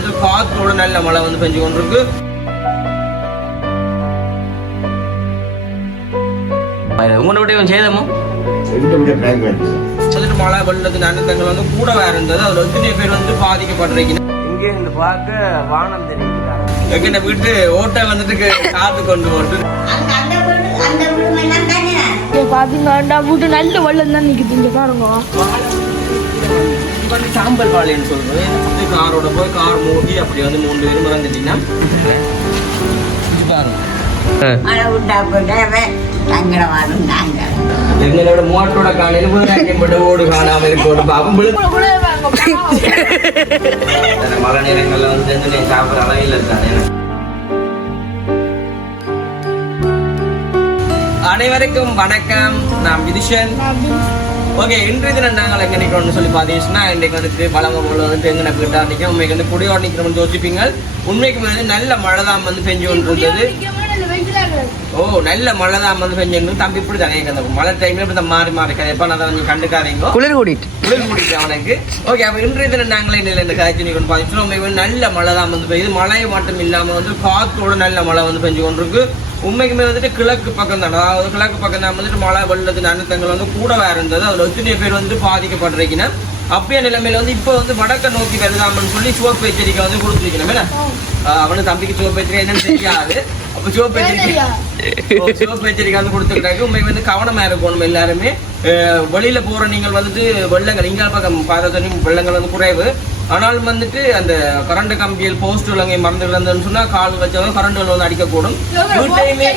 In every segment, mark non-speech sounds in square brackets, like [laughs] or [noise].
வந்து காத்தோட நல்ல மழை வந்து பெஞ்சு கொண்டிருக்கு. உங்களோட வீட்டையும் சேதமோ? ரெண்டு விட பேங்க் வேண்டியது வந்துட்டு மழை வெள்ளத்துக்கு அனந்தங்கள் வந்து கூடவா இருந்தது. அதுல எத்தனை பேர் வந்து பாதிக்கப்படுறீங்க இங்கே இருந்து பார்க்க வானம் தெரியுது எங்கிட்ட வீட்டு ஓட்டை வந்துட்டு காத்து கொண்டு போட்டு. பாத்தீங்கன்னா வீட்டு நல்ல வெள்ளம் தான் நிக்குது இங்க பாருங்க. வந்து சாம்பல் பாளையன்னு சொல்றது. வந்து காரோட போய் கார் மூடி அப்படி வந்து மூணு பேரும் இது நாங்க எங்களோட மோட்டரோட காலையில போட்டு ஓடு காணாம இருக்கோடு பாப்பம். மழை நேரங்கள்ல வந்து சாப்பிட்ற அளவில் இருக்கானே அனைவருக்கும் வணக்கம். நான் விதிஷன். ஓகே இன்றைய தினம் நாங்கள் எங்க நிற்கிறோம்னு சொல்லி பார்த்தீங்கன்னா இன்றைக்கு வந்து பழம போல வந்து எங்க வீட்டா நிற்கும் உண்மைக்கு வந்து குடியோட நிற்கிறோம்னு யோசிப்பீங்க. உண்மைக்கு வந்து நல்ல மழை தான் வந்து பெஞ்சு கொண்டு இருந்தது ஓ நல்ல மழை தான் வந்து பெஞ்சு தம்பி இப்படி தானே அந்த மழை டைம்ல இப்படி தான் மாறி மாறி கதை. அதை நீங்க கண்டுக்காதீங்க. குளிர் கூடிட்டு. குளிர் முடிச்சு அவனுக்கு. ஓகே அப்ப இன்றைய தினம் நாங்களே நிலை இந்த காய்ச்சி நிற்கணும் பார்த்தீங்கன்னா உண்மைக்கு வந்து நல்ல மழை தான் வந்து பெய்யுது. மழை மட்டும் இல்லாம வந்து காத்தோட நல்ல மழை வந்து பெஞ்சு கொண்டிருக்கு. உண்மைக்குமே வந்துட்டு கிழக்கு பக்கம் தான். அதாவது கிழக்கு பக்கம் தான் வந்துட்டு மழை வெள்ளத்து அனர்த்தங்கள் வந்து கூடவா இருந்தது. அதுல எத்தனை பேர் வந்து பாதிக்கப்படுறீங்கன்னா அப்படியே நிலைமையில வந்து இப்போ வந்து வடக்க நோக்கி வருதாமன்னு சொல்லி சிவப்பு எச்சரிக்கை வந்து கொடுத்துருக்கணும். அவனு தம்பிக்கு சிவப்பு எச்சரிக்கை என்னன்னு தெரியாது. அப்ப சிவப்பு எச்சரிக்கை சிவப்பு எச்சரிக்கை வந்து கொடுத்துருக்காங்க உண்மைக்கு வந்து கவனமா இருக்கணும் எல்லாருமே. வெளியில போற நீங்கள் வந்துட்டு வெள்ளங்கள் இங்க பக்கம் பார்த்தா வெள்ளங்கள் வந்து குறைவு. ஆனாலும் வந்துட்டு அந்த கரண்ட் கம்பியல் போஸ்ட் விலங்கை மறந்து கிடந்ததுன்னு சொன்னா கால் வச்சவங்க கரண்ட் வந்து அடிக்கக்கூடும். வீட்டையுமே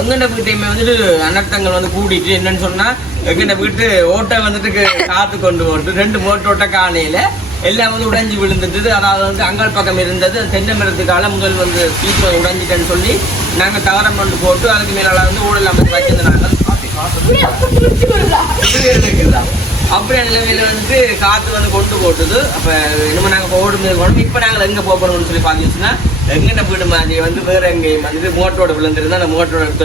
எங்கண்ட வீட்டையுமே வந்துட்டு அனர்த்தங்கள் வந்து கூடிட்டு என்னன்னு சொன்னா எங்கண்ட வீட்டு ஓட்டை வந்துட்டு காத்து கொண்டு போட்டு ரெண்டு மோட்டர் ஓட்ட காணையில எல்லாம் வந்து உடைஞ்சு விழுந்துட்டு அதாவது வந்து அங்காள் பக்கம் இருந்தது. தென்னை மரத்துக்கால முதல் வந்து சீக்கிரம் உடைஞ்சிட்டேன்னு சொல்லி நாங்க தவறம் கொண்டு போட்டு அதுக்கு மேலால வந்து ஊழல் அமைச்சு வச்சிருந்தாங்க அப்படியே நிலைமையில வந்து காத்து வந்து கொண்டு போட்டுது. அப்ப இனிமே நாங்க இப்போ ஓடும் போனோம். இப்ப நாங்க எங்க போக போறோம்னு சொல்லி பாத்தீங்கன்னா எங்கிட்ட வீடு மாதிரி வந்து வேற எங்கேயும் வந்துட்டு மோட்டரோட விழுந்திருந்தா அந்த மோட்டரோட எடுத்து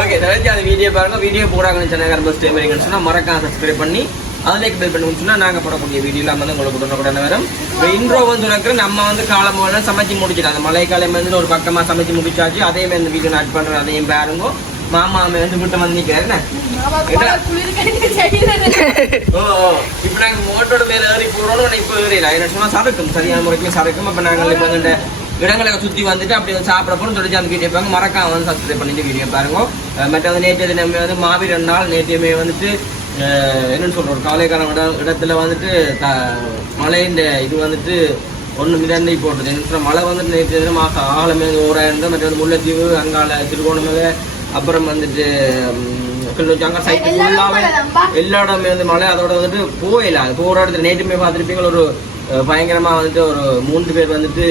ஓகே தெரிஞ்சு அந்த வீடியோ பாருங்க. வீடியோ போறாங்கன்னு சொன்னாங்க பஸ் டைம் வரீங்கன்னு சொன்னா மறக்காம சப்ஸ்கிரைப் பண்ணி அதில் பில் பண்ணி சொன்னா நாங்க போடக்கூடிய வீடியோ எல்லாம் வந்து உங்களுக்கு உடனே வரும். இப்போ இன்ட்ரோ வந்து உனக்கு நம்ம வந்து காலம் போல சமைச்சு முடிச்சிட்டோம் அந்த மழை காலம் வந்து ஒரு பக்கமா சமைச்சு முடிச்சாச்சு அதே மாதிரி இந்த வீடியோ ஆட் பண்றேன் அதையும் பாருங்க. மாமா வந்து விட்டு வந்து நிக்கிறாரு என்ன? ஓ. இப்ப நாங்க மோட்டோட மேல ஏறி போறோம் இப்ப ஏறிடல என்ன சும்மா சறுக்கும் சரியான முறைக்கு சறுக்கும் அப்ப நாங்க இப்ப வந்து இந்த இடங்களை சுத்தி வந்துட்டு அப்படி வந்து சாப்பிட போறோம் சொல்லி அந்த வீடியோ பாருங்க. மறக்காம வந்து சப்ஸ்கிரைப் பண்ணிட்டு வீடியோ பாருங்க. மற்ற வந்து நேற்று தினமே வந்து மாவீரன் நாள் நேற்றையுமே வந்துட்டு என்னன்னு சொல்றோம். ஒரு கவலைக்கான இட- இடத்துல வந்துட்டு த மழையின் இது வந்துட்டு ஒன்று மிதந்தை போட்டது. என்ன மழை வந்துட்டு நேற்று தினம் ஆக- ஆழமே ஓராயிரம் மற்ற வந்து முல்லைத்தீவு அங்கால திருகோணமலை அப்புறம் வந்துட்டு கிளிநொச்சி அங்கே எல்லா இடமே வந்து மழை அதோட வந்துட்டு போயில அது போகிற இடத்துல நேற்றுமே பார்த்துருப்பீங்க ஒரு அஹ், பயங்கரமா வந்துட்டு ஒரு மூன்று பேர் வந்துட்டு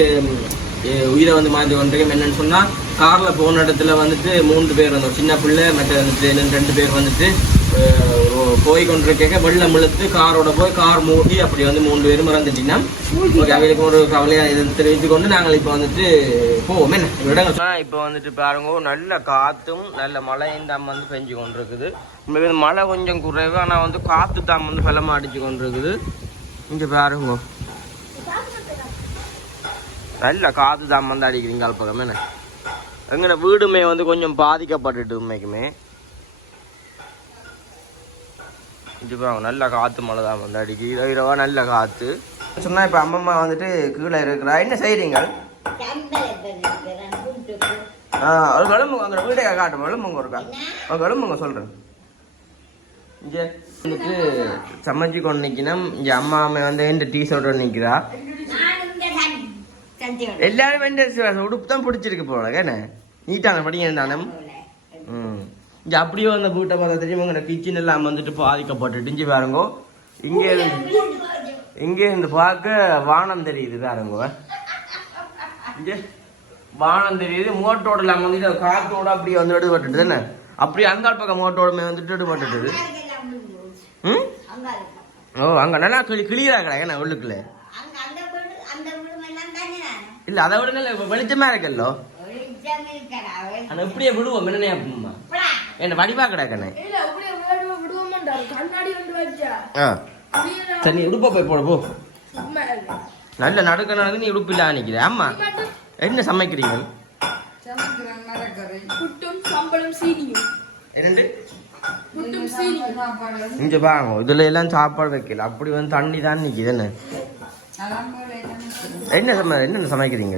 உயிரை வந்து மாற்றி கொண்டிருக்கோம். என்னன்னு சொன்னா கார்ல போன இடத்துல வந்துட்டு மூன்று பேர் வந்து சின்ன பிள்ளை மற்ற வந்துட்டு ரெண்டு பேர் வந்துட்டு. போய் கொண்டிருக்க வெள்ளம் இழுத்து காரோட போய் கார் மூடி அப்படி வந்து மூன்று பேரும் இறந்துட்டீங்கன்னா ஓகே அவங்களுக்கு ஒரு கவலையா இது தெரிவித்து கொண்டு நாங்கள் இப்போ வந்துட்டு போவோம். என்ன? இடங்கள் இப்போ வந்துட்டு பாருங்க நல்ல காத்தும் நல்ல மழையும் தான் வந்து பெஞ்சு கொண்டிருக்குது. உண்மையிலே மழை கொஞ்சம் குறைவு ஆனால் வந்து காத்து தான் வந்து பலமாக அடிச்சு கொண்டிருக்குது. இங்கே பாருங்க. நல்ல காத்து தான் வந்து அடிக்கிறீங்க அல்பகம். என்ன? எங்கட வீடுமே வந்து கொஞ்சம் பாதிக்கப்பட்டுட்டு உண்மைக்குமே. இது பாருங்க நல்ல காற்று மழை தான் வந்து அடிக்கு இரவு இரவா நல்ல காற்று சொன்னால் இப்போ அம்மம்மா வந்துட்டு கீழே இருக்கிறா. என்ன செய்கிறீங்க ஆ ஒரு கிளம்புங்க அங்கே வீட்டை காட்டும் கிளம்புங்க இருக்கா ஒரு கிளம்புங்க சொல்கிறேன் இங்கே வந்துட்டு சமைச்சு கொண்டு நிற்கணும் இங்கே அம்மா அம்மா வந்து இந்த டீ ஷர்ட்டோட நிற்கிறா எல்லாரும் வந்து உடுப்பு தான் பிடிச்சிருக்கு போல கேண்ணே நீட்டான படிங்க தானே ம். இங்க அப்படியே அந்த வீட்டை பார்த்தா தெரியுமா? இந்த கிச்சன் எல்லாம் வந்துட்டு பாதிக்கப்பட்டுட்டு இஞ்சி பாருங்க. இங்கே இங்கே இருந்து பார்க்க வானம் தெரியுது பாருங்க. இங்க வானம் தெரியுது. மோட்டோட எல்லாம் வந்துட்டு காத்தோட அப்படியே வந்து எடுபட்டுட்டு தானே? அப்படியே அந்த பக்கம் மோட்டோட வந்துட்டு எடுபட்டுட்டு ம்? ஓ அங்க நல்லா கிளி கிளியரா கடை என்ன உள்ளுக்குள்ள? இல்ல அதை விட நல்ல வெளிச்சமா இருக்கல்லோ? ஆனா இப்படியே விடுவோம் அம்மா என்ன வடிவா கிடக்கண்ணே சரி நீ உடுப்பா போய் போட போ. நல்ல நடுக்க நடந்து நீ உடுப்பில்லா நிக்கிற ஆமா என்ன சமைக்கிறீங்க? இங்க பாருங்க இதுல எல்லாம் சாப்பாடு வைக்கல. அப்படி வந்து தண்ணி தான் நிக்குது என்ன? என்ன சம சமைக்கிறீங்க?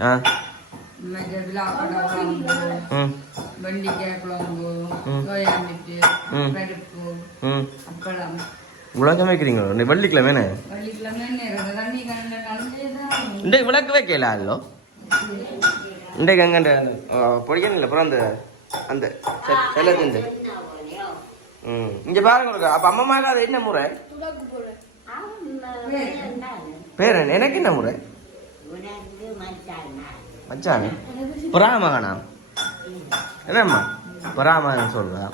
ஆ. விழாக்கடை குழம்பு ம் வெண்டிக்காய் குழம்பு ம். சோயாமிட்டு பருப்பு அப்பளம் இவ்வளோ சமைக்கிறீங்களோ வெள்ளிக்கிழமை என்ன விளக்கு வைக்கல அல்லோ இன்றைக்கு அங்கே பொடிக்கணும் அப்புறம் அந்த அந்த செல்லது ம் இங்கே பாருங்க அப்போ அது என்ன முறை பேர் எனக்கு என்ன முறை மச்சானா புறாமகனா என்னம்மா? புறாமகன் சொல்றா.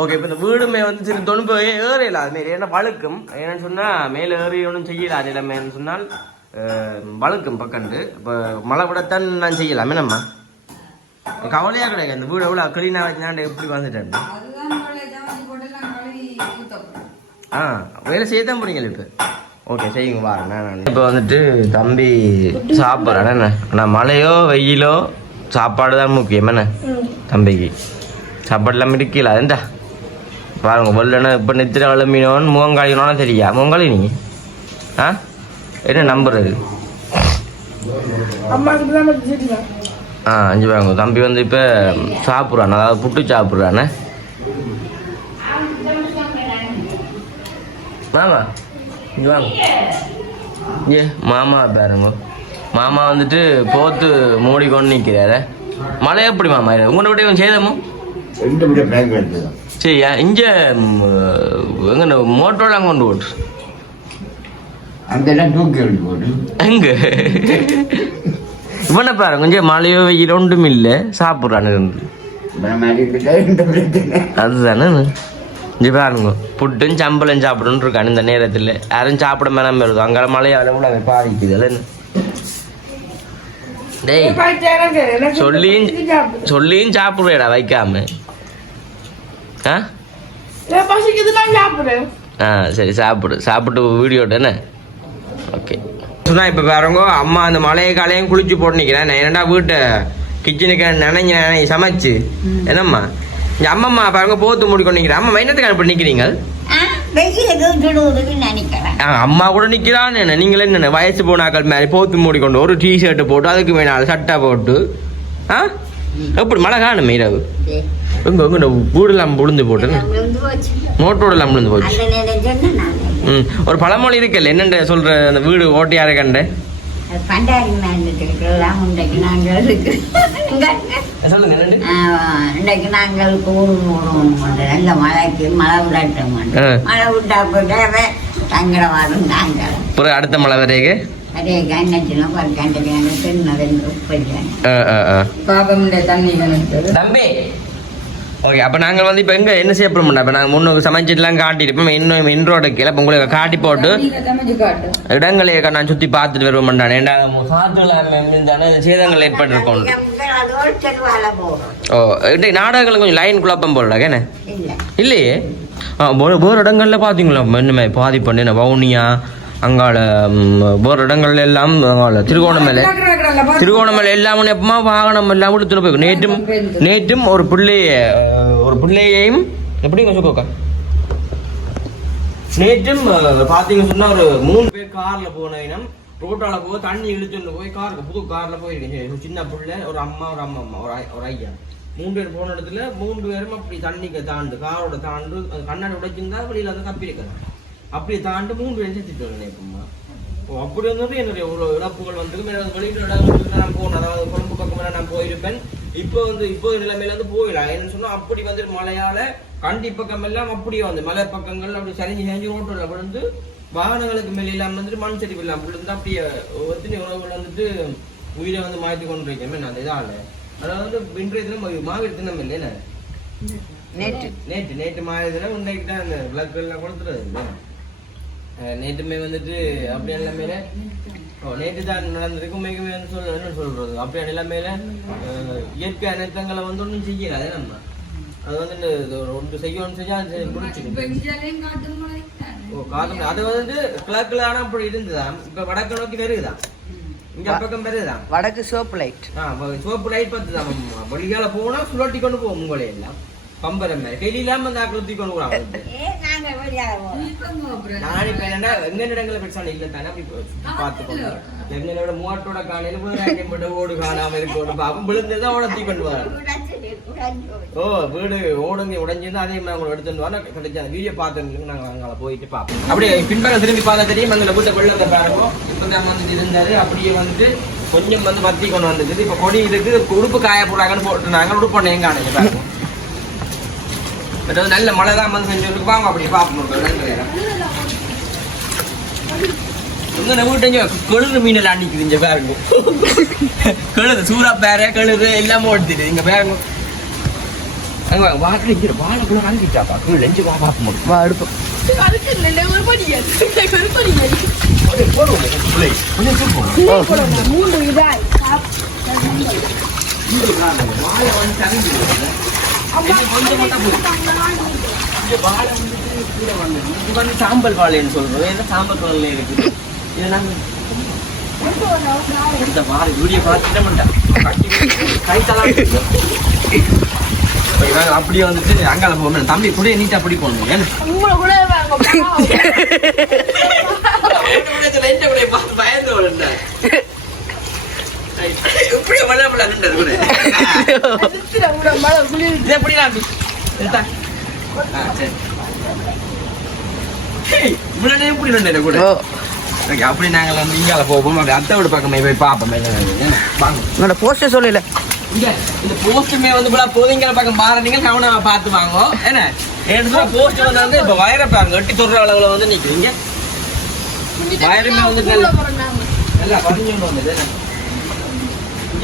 ஓகே இப்போ இந்த வீடுமே வந்து சரி தொண்ணூறு ஏறியல? அதுமாரி ஏன்னா வழுக்கும். என்னன்னு சொன்னால் மேலே ஏறி ஒன்றும் செய்யல இடமேன்னு சொன்னால் வழுக்கும் பக்கண்டு. இப்போ மழை விடத்தான் நான் செய்யலாம். என்னம்மா? கவலையாக கிடையாது. இந்த வீடு எவ்வளோ க்ளீனாக வச்சுனாண்டு எப்படி வந்துட்டேன் ஆ வேலை செய்ய தான் போறீங்க இப்போ? ஓகே செய்யுங்க நான் இப்போ வந்துட்டு தம்பி சாப்பிட்றேன் என்ன? ஆனால் மழையோ வெயிலோ சாப்பாடு தான் முக்கியம் என்ன? தம்பிக்கு. சாப்பாடு இல்லாமல் இருக்கல அதுண்டா பாருங்க வெள்ளன இப்போ நித்திர கிளம்பினோன்னு முகங்காலினோன்னு தெரியா? முகங்காலி நீ? ஆ? என்ன நம்பர் அது? ஆ அஞ்சு பாருங்க தம்பி வந்து இப்போ சாப்பிட்றான் அதாவது புட்டு சாப்பிட்றானே மாமா இங்க வாங்க ஏ மாமா பாருங்க. மாமா வந்துட்டு போத்து மூடி கொண்டு நிற்கிறாரு மழை எப்படி மாமா? உங்களோட விட பேங்க் வந்து சரி இங்கே எங்க மோட்டரோட அங்கே கொண்டு போட்டு. அந்த இடம் தூக்கி போட்டு. எங்க? இவனை பாருங்க கொஞ்சம் மழையோ வெயில் ஒன்றும் இல்லை. சாப்பிட்றானு அதுதானே. பாருங்க. புட்டும் சம்பளம் சாப்பிடணும் இருக்கான் இந்த நேரத்தில். யாரும் சாப்பிட மேலாம இருக்கும். அங்கே மழையால கூட அதை பாதிக்குது. இல்லை டேய் சொல்லியும் சொல்லியும் சாப்பிடுவேடா வைக்காம. ஆ? ஆ சரி சாப்பிடு. சாப்பிட்டு வீடியோ என்ன? ஓகே. சொன்னா இப்போ பாருங்க அம்மா அந்த மழைய காலையும் குளிச்சு போட்டு நிற்கிறேன் நான் என்னடா வீட்டை கிச்சனுக்கு நினைஞ்ச நினை சமைச்சு? என்னம்மா? இந்த அம்மம்மா பாருங்க போத்து மூடி கொண்டு நிற்கிறேன் அம்மா என்னத்துக்கு அப்படி நிற்கிறீங்க அம்மா கூட நிற்கிறான்னு என்ன? நீங்களே என்ன வயசு போனாக்கள் மாதிரி போத்து மூடி கொண்டு ஒரு டி ஷர்ட்டு போட்டு அதுக்கு மேலே சட்டை போட்டு ஆ? எப்படி? மழை காணுமே இரவு? எங்க எங்க வீடெல்லாம் விழுந்து போட்டு மோட்டரோடலாம் விழுந்து போச்சு. ம் ஒரு பழமொழி இருக்குல்ல என்னென்ன சொல்ற அந்த வீடு ஓட்டையார கண்டு? பண்டாரி மேலாம் இன்றைக்கு நாங்கள் கூறு மூடுவோம் மழைக்கு மழை விடட்டும். மழை விட்டா போயிட்டு தங்கட வரும் நாங்கள். அப்புறம் அடுத்த மழை வரைக்கு? அதே கண்டலையான திருநதென்று உப்படியாங்க பாபமுடைய தண்ணி கணக்கு. தம்பி ஓகே அப்போ நாங்கள் வந்து இப்போ எங்கே என்ன செய்ய போகிறோம்டா இப்போ நாங்கள் முன்னுக்கு சமைச்சிட்டுலாம் காட்டிட்டு இன்னும் இன்ட்ரோட கீழே இப்போ உங்களுக்கு காட்டி போட்டு இடங்களை நான் சுற்றி பார்த்துட்டு ஏண்டா சாத்துல சேதங்கள் ஏற்பட்டிருக்கோம். ஓ நாடகங்கள் கொஞ்சம் லைன் குழப்பம் போடல இல்லை. இல்லையே? வேறு இடங்கள்ல பார்த்தீங்களா இன்னுமே பாதிப்பண்டு என்ன வவுனியா அங்கால ம், வேறு இடங்கள்ல எல்லாம் அங்கால திருகோணமலை திருகோணமலை எல்லாம் எப்பமா வாகனம் எல்லாம் எடுத்துட்டு போய் நேற்றும் நேற்றும் ஒரு பிள்ளைய ஒரு பிள்ளையையும் எப்படி கொஞ்சம் நேற்றும் பாத்தீங்க சொன்னா ஒரு மூணு பேர் கார்ல போன இனம் ரோட்டால போய் தண்ணி இழுச்சுட்டு போய் காருக்கு புது கார்ல போயிருக்கேன். சின்ன பிள்ளை ஒரு அம்மா ஒரு அம்மா அம்மா ஒரு ஒரு ஐயா. மூணு பேர் போன இடத்துல மூணு பேரும் அப்படி தண்ணிக்கு தாண்டு காரோட தாண்டு அது கண்ணாடி உடைச்சிருந்தா வெளியில வந்து தப்பி இருக்கிறாங்க அப்படி தாண்டு மூணு பேரும் செத்துட்டு நினைப்போம்மா அப்படி வந்து என்னுடைய ஒரு இழப்புகள் வந்து வெளியில இடங்களுக்கு நான் போனேன் அதாவது கொழும்பு பக்கம் நான் போயிருப்பேன். இப்போ வந்து இப்போ நிலைமையில வந்து போயிடலாம் என்னன்னு சொன்னா அப்படி வந்து மழையால கண்டி பக்கம் எல்லாம் அப்படியே வந்து மலை பக்கங்கள் அப்படி சரிஞ்சு சரிஞ்சு ரோட்டில் விழுந்து வாகனங்களுக்கு மேல எல்லாம் வந்துட்டு மண் சரிவு எல்லாம் விழுந்து அப்படியே ஒவ்வொருத்தனை உறவுகள் வந்துட்டு உயிரை வந்து மாற்றி கொண்டு இருக்கேன் அந்த இதால? அதாவது வந்து இன்றைய தினம் மாவீர தினம் இல்லைன்னு நேற்று. நேற்று. நேற்று மாலை தினம் இன்றைக்கு தான் அந்த விளக்கு எல்லாம் அஹ் நேற்றுமே வந்துட்டு அப்படியே எல்லாமே ஓ நேற்று தான் நடந்திருக்கு உண்மைக்குமே வந்து சொல்ல என்ன சொல்றது? அப்படியே எல்லாமே இயற்கை அனைத்தங்களை வந்து ஒன்றும் செய்யல நம்ம. அது வந்து ஒன்று செய்யணும்னு செஞ்சா அது தானே. ஓ காதம் அது வந்து கிழக்குல ஆனா அப்படி இருந்துதான் இப்ப வடக்கு நோக்கி வருகுதான் இங்க பக்கம் வருகுதான் வடக்கு சோப்பு லைட் ஆ சோப்பு லைட் பார்த்து தான் வெளியால போனா சுழட்டி கொண்டு போவோம் உங்களை எல்லாம் இல்ல தானே அப்படி பார்த்துக்கோங்க. எங்களோட மூவாட்டோட காலையில போய் ராக்கியம் போட்டு ஓடு காணாம இருக்கணும் பாப்பம் விழுந்துதான் ஓட தூக்கி கொண்டு வராங்க உடைச்சு, உடைச்சு. ஓ வீடு ஓடுங்க உடைஞ்சிருந்தா அதே மாதிரி அவங்க எடுத்துட்டு வா கிடைச்ச வீடியோ பார்த்துருக்கு நாங்க அங்கே போயிட்டு பார்ப்போம். அப்படியே பின்பக்கம் திரும்பி பார்த்தா தெரியும் அந்த வீட்டை வெள்ளத்தை பாருங்க. இப்போ தான் வந்துட்டு இருந்தாரு அப்படியே வந்துட்டு கொஞ்சம் வந்து வத்தி கொண்டு வந்துச்சு இப்போ கொடி இருக்கு உடுப்பு காய போடுறாங்கன்னு போட்டு நாங்கள் உடுப்பு ஒன்று எங்க பாருங்க. பட் நல்ல மழை தான் வந்து செஞ்சு வாங்க அப்படி பார்ப்போம். இந்த வீட்டு கழுது மீன் அன்னைக்கு இங்க பாருங்க. கழுது சூறா பேர கழுது எல்லாமே ஓடுத்துட்டு இங்க பாருங்க. அங்க வாங்க, வாக்குல இங்க வாழைக்குள்ள வாங்கிட்டாப்பா கீழே லெஞ்சு வா பார்க்க முடியும் வா இதாய். வாழை வந்து கொஞ்சம் மட்டும் வந்து சாம்பல் வாழைன்னு சொல்றோம். ஏன்னா சாம்பல் கலர்ல இருக்குது? இது நாங்க இந்த வாழை வீடியோ பார்த்துட்டு மாட்டேன் கை தலாம் அப்படியே வந்துட்டு அங்கால போகணும் தம்பி கூட நீட்டா அப்படி போகணும் ஏன்னா கூட பயந்து அப்படி நாங்கள் வந்து இங்கால போவோம். அப்படி அத்தை வீடு பக்கமே போய் பார்ப்போம். என்ன நடக்குது. என்ன? வாங்க. உன்னோட போஸ்டர் சொல்லல. இங்க இந்த போஸ்ட்டுமே வந்து போல போதிங்கிற பக்கம் பாருங்க கவனமா பார்த்து வாங்க என்ன? ஏன்னு போஸ்ட் வந்து வந்து இப்ப வயரை பாருங்க. எட்டி தொடுற அளவுல வந்து நிக்கிறீங்க வயருமே வந்து நல்ல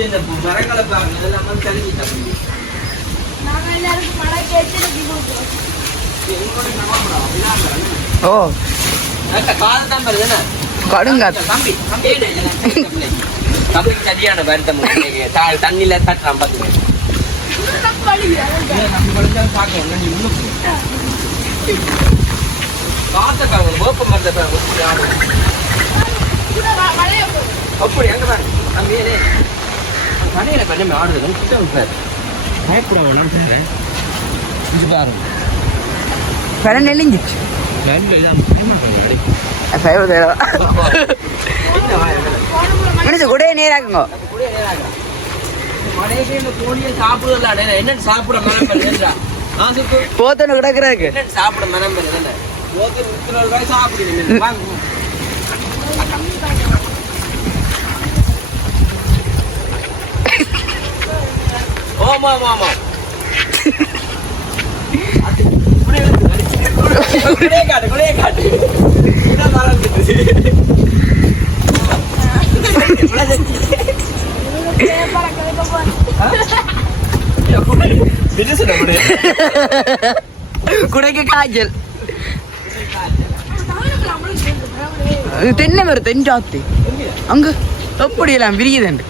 இங்க இந்த மரங்களை பாருங்க இதெல்லாம் இப்படி கொடுக்குறோம் ஓ. கடுங்காத்து தம்பி தம்பி தம்பி சரியான வருத்தம் தண்ணியில தட்டுறான் பாத்துக்க. காத்த வேப்ப மரத்தை மழையை அப்படி எங்க பாருங்க தம்பியே கடையில கொஞ்சம் கிட்ட சார். பயப்பட வேணாம் சார். இது பாருங்க. பெற நெல்லிஞ்சிச்சு கூட நேராக்குங்க என்னன்னு சாப்பிட போத்தனு கிடக்குறாக்கு என்னன்னு சாப்பிட மனம் சாப்பிடுங்க ஆமா ஆமா ஆமா. குடைக்கு காய்ச்சல். இது தென்னை மரம் தென்றாத்து அங்க எப்படியெல்லாம் விரியுதுண்டு?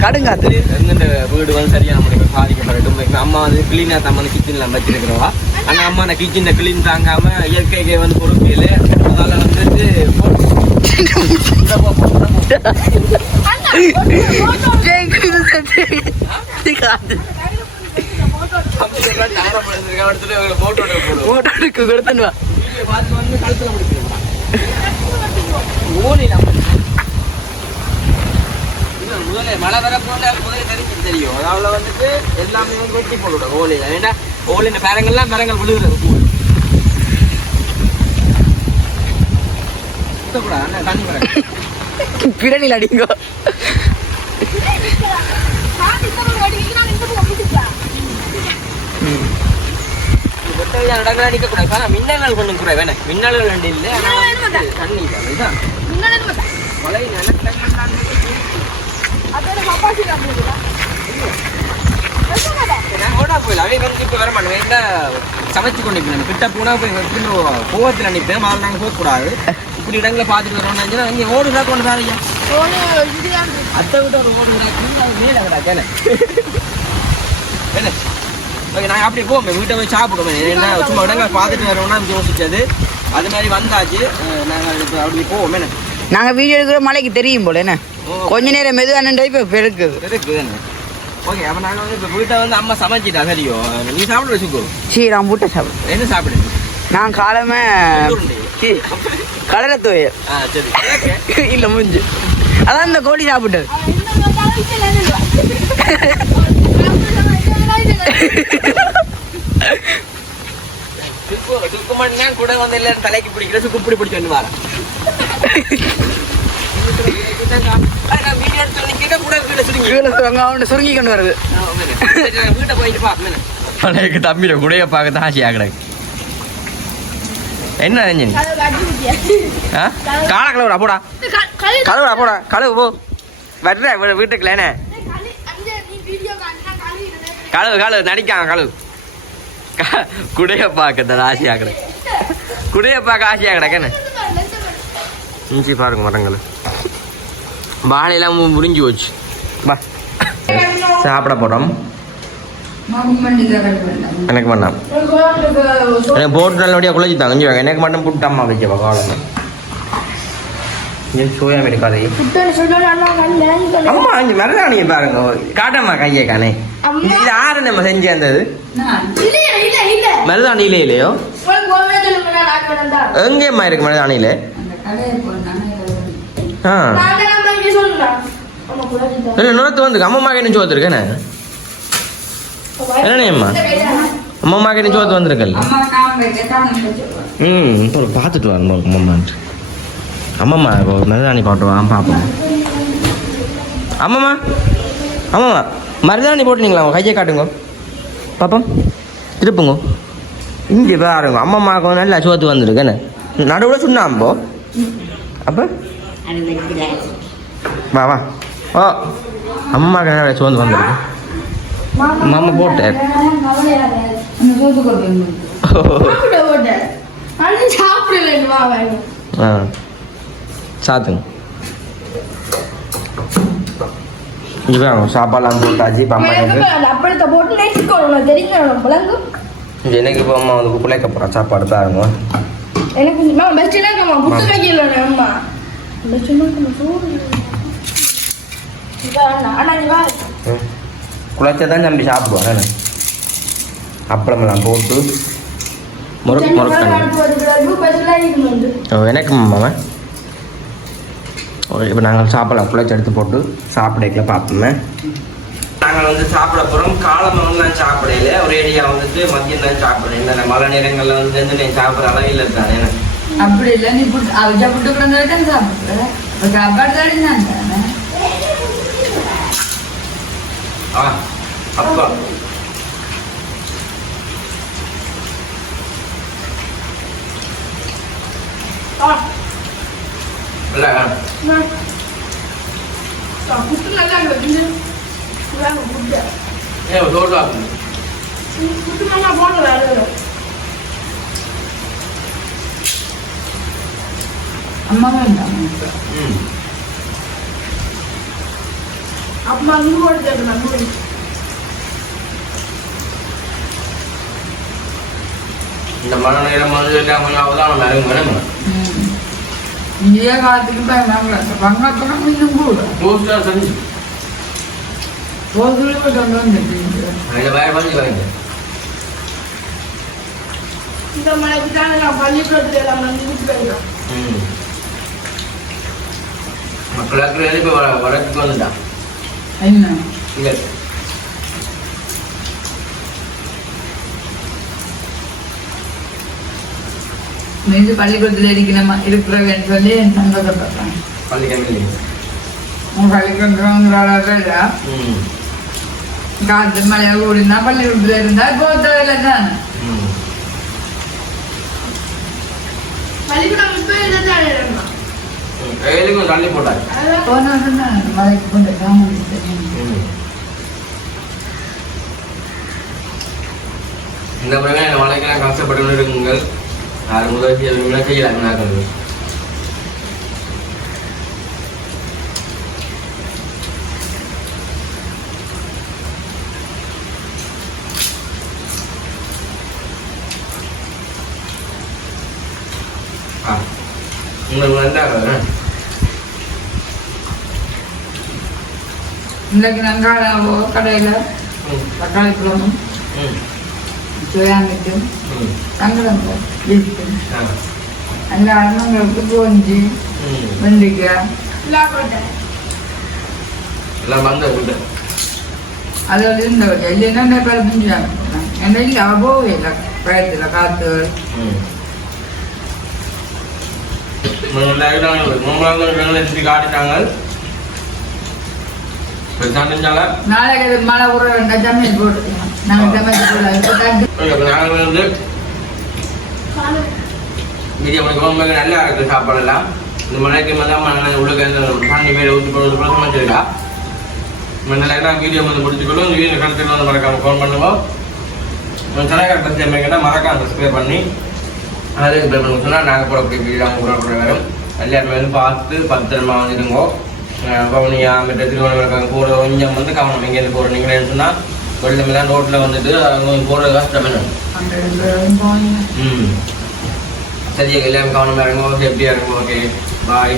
கடுங்காத்து இந்த வீடு வந்து சரியா நம்மளுக்கு பாதிக்கப்படட்டும்? அம்மா வந்து கிளீனா தான் வந்து கிச்சன்ல வச்சிருக்கிறவா ஆனா அம்மா அந்த கிச்சன்ல கிளீன் தாங்காம இயற்கைக்கு வந்து பொறுப்பியல அதால வந்துட்டு [laughs] ஓட்டோடுக்கு கொடுத்தனுவா முதல்ல மழை வர போல முதல்ல தெரிஞ்சு தெரியும் அதாவது வந்துட்டு எல்லாமே வந்து வெட்டி ஏன்னா ஓலையில மரங்கள்லாம் மரங்கள் விழுகிறது கூழ் அடிங்கோ வெட்டையா அடிக்கக்கூடாது ஆனால் மின்னல்கள் கொஞ்சம் குறை வேணாம் மின்னல்கள் ரெண்டு இல்லை ஆனால் தண்ணி தான் இதுதான் மழை நிலத்தங்கள்லாம் ஓடா வந்து சமைச்சு கொண்டு கிட்ட போனா போய் கோவத்தில் நிற்பேன் முதல்ல நாங்கள் போகக்கூடாது இப்படி இடங்களை பார்த்துட்டு வரோம்னா இங்கே ஓடுதா கொண்டு சார் ஐயா அத்தை விட்டு ஒரு ஓடு கிடக்கு, மேலே கிடக்கு, என்ன ஓகே நாங்கள் அப்படி போவோம் வீட்டை போய் சாப்பிடுவோம் என்ன சும்மா இடங்களை பார்த்துட்டு வரோம்னா யோசிச்சது அது மாதிரி வந்தாச்சு. நாங்கள் இப்போ அப்படி போவோம். என்ன? நாங்க வீடியோ எடுக்கிற மலைக்கு தெரியும் போல என்ன? கொஞ்ச நேரம் மெதுவா நின்று இப்ப பெருக்குது. இருக்கு என்ன? ஓகே அப்போ நாங்கள் வந்து இப்போ வீட்டை வந்து அம்மா சமைச்சிட்டா சரியோ? நீ சாப்பிட வச்சுக்கோ சீராம் பூட்ட சாப்பிடு என்ன சாப்பிடுங்க நான் காலமே சீ, கடலை துவையல் சரி. இல்ல முடிஞ்சு அதான் இந்த கோழி சாப்பிட்டது. [laughs] கூட வந்து இல்லை தலைக்கு பிடிக்கிற சுக்கு பிடி பிடிச்சி வந்து வரேன் சுருங்கி கொண்டு வருது எனக்கு தம்பியில கூடய பார்க்க தான் ஆசையாக கிடக்கு என்ன ரஞ்சனி ஆ காலை கழுவுடா போடா. கழுவுடா போடா. கழுவு போ. வர்ற வீட்டுக்குள்ளேனே கழுவு கழுவு நடிக்காங்க கழுவு. குடைய பார்க்க ஆசையாக கிடக்கு குடைய பார்க்க ஆசையாக கிடக்கண்ணே இஞ்சி பாருங்க மரங்கள். வாழையெல்லாம் முடிஞ்சு போச்சு. வா. சாப்பிட போகிறோம் எனக்கு வேண்டாம். எனக்கு போட்டு நல்லபடியாக குழச்சி தாங்க வாங்க எனக்கு மட்டும் புட்டம்மா வைக்க காலம் இங்கே சோயா மீன் கதை அம்மா இங்கே மருதாணி பாருங்க. காட்டம்மா கையை காணே. இது ஆறு நம்ம செஞ்சு வந்தது? மருதாணியிலே இல்லையோ? எங்கேம்மா இருக்கு மருதாணியில? ஆ. இல்லை நுரத்து வந்து அம்மா மகன் சோத்துருக்கேனே என்னண்ணேம்மா அம்மா? மகன் சோத்து வந்திருக்கல்ல? ம் பார்த்துட்டு வரணும் அம்மம்மான்ட்டு அம்மம்மா இப்போ மருதாணி போட்டு வா பார்ப்போம். அம்மம்மா அம்மம்மா மருதாணி போட்டுனீங்களா? கையை காட்டுங்க. பாப்போம் திருப்புங்க. இங்கே பாருங்க அம்மம்மாவுக்கு நல்லா சோத்து வந்திருக்கேன்னு நடுவில் சுண்ணாம்போ அப்போ. வா வா. ஓ அம்மாவுக்கு நல்லா சோந்து வந்திருக்கு. மாமா போட்டார் ஆ. சாத்துங்க இங்கே சாப்பாடுலாம் போட்டாச்சு எனக்கு இப்போ அம்மா வந்து பிள்ளைக்க போகிறா சாப்பாடு தாருங்க எனக்கு குழச்சா தான் தம்பி சாப்பிடுவாங்க அப்பளமெல்லாம் போட்டு முறுக்கு முறுக்கணும் ஓ, எனக்கு மாமா இப்போ நாங்கள் சாப்பிடலாம் குழச்சி எடுத்து போட்டு சாப்பிடக்கல பார்ப்போமே. நாங்கள் வந்து சாப்பிட போகிறோம் காலம் வந்து நான் சாப்பிடல. ஒரே வந்துட்டு மதியம் தான் சாப்பிடுறேன் இந்த மழை நேரங்களில் வந்து வந்து நான் சாப்பிட்ற அளவில் இருக்கானே எனக்கு அப்படி இல்லை நீ அவஜா புட்டு கிடந்தா சாப்பிட்ற சாப்பாடு. தாடி நான் தானே? ஆ அப்பா. இல்லை புட்டு நல்லா புட்டு ஏன் சோறு அம்மா அம்மா நூறு போட்டு நூறு இந்த மழை நேரம் வந்து கொஞ்சம் அவதானம் வேணும் வேணும் இந்தியா காலத்துக்கு பயனாங்க பங்கப்படம் இன்னும் கூட மோஸ்ட்டாக செஞ்சு போதும் கொண்டு வந்துட்டு அதில் வேறு பண்ணி வைங்க இந்த மலைக்கு தான் நான் பள்ளிக்கூடத்துல எல்லாம் வந்து வீட்டு போயிருக்கேன் ம் மக்களுக்கு எழுப்பி வர வடக்கு வந்துட்டான் என்ன இல்லை இது பள்ளிக்கூடத்தில் இருக்கணும் இருக்கிறவன்னு சொல்லி சந்தோஷப்படுறேன் பள்ளிக்கிழமை உன் பள்ளிக்கூடங்கிறாள் ம் காற்று மழையா கூடினா பள்ளிக்கூடத்தில் இருந்தால் போத்ததில்லை தான் பள்ளிக்கூடம் இப்போ இடமா கையிலுக்கும் தள்ளி போட்டாரு கொண்டு இந்த முறை இந்த மழைக்கெல்லாம் கஷ்டப்பட்டு இருக்குங்கள் செய்ய செய்யலாம் நாங்கள் ஆ உங்களுக்கு வந்தாங்க இன்னைக்கு நாங்கள் கடையில் தக்காளி பழமும் ம் சோயாமிட்டும் ம் சங்கடம் ஆ அந்த அண்ணங்களுக்கு கோஞ்சி ம் வெண்டிக்காய் எல்லாம் வந்த விட்டு அதோட இந்த வகை இல்லைன்னா பேர் செஞ்சாங்க என்ன இல்லை போவே இல்லை பயத்தில் காற்று நாளைக்கு மழை உற வேண்டாம் ஜமீன் நாங்க வந்து மணிக்கு ரொம்ப நல்லா இருக்குது சாப்பாடெல்லாம். இந்த மலைக்கு உள்ள தண்ணி மேலே ஊற்றி போடுறது கூட சமைச்சிருக்கா வீடியோ வந்து முடிச்சுக்கணும் இந்த வீடியோ கருத்துக்கு வந்து மறக்காம ஃபோன் பண்ணுவோம் சனகார் பற்றி அமைக்கிட்ட மறக்காம சப்ஸ்கிரைப் பண்ணி அதுக்கு பேர் பண்ணி சொன்னால் நாங்கள் போடக்கூடிய வீடியோ அவங்க போடக்கூடிய வரும். எல்லாருமே வந்து பார்த்து பத்திரமா வந்துடுங்க கவனியா மற்ற திருவண்ணாமலை போகிற கொஞ்சம் வந்து கவனம் இங்கேருந்து போகிற நீங்களே சொன்னால் வெள்ளமெல்லாம் ரோட்டில் வந்துட்டு அவங்க போகிற கஷ்டம் ம். சரி எல்லாம் கவனமாக இருங்க. சேஃப்டியாக இருங்க. Okay bye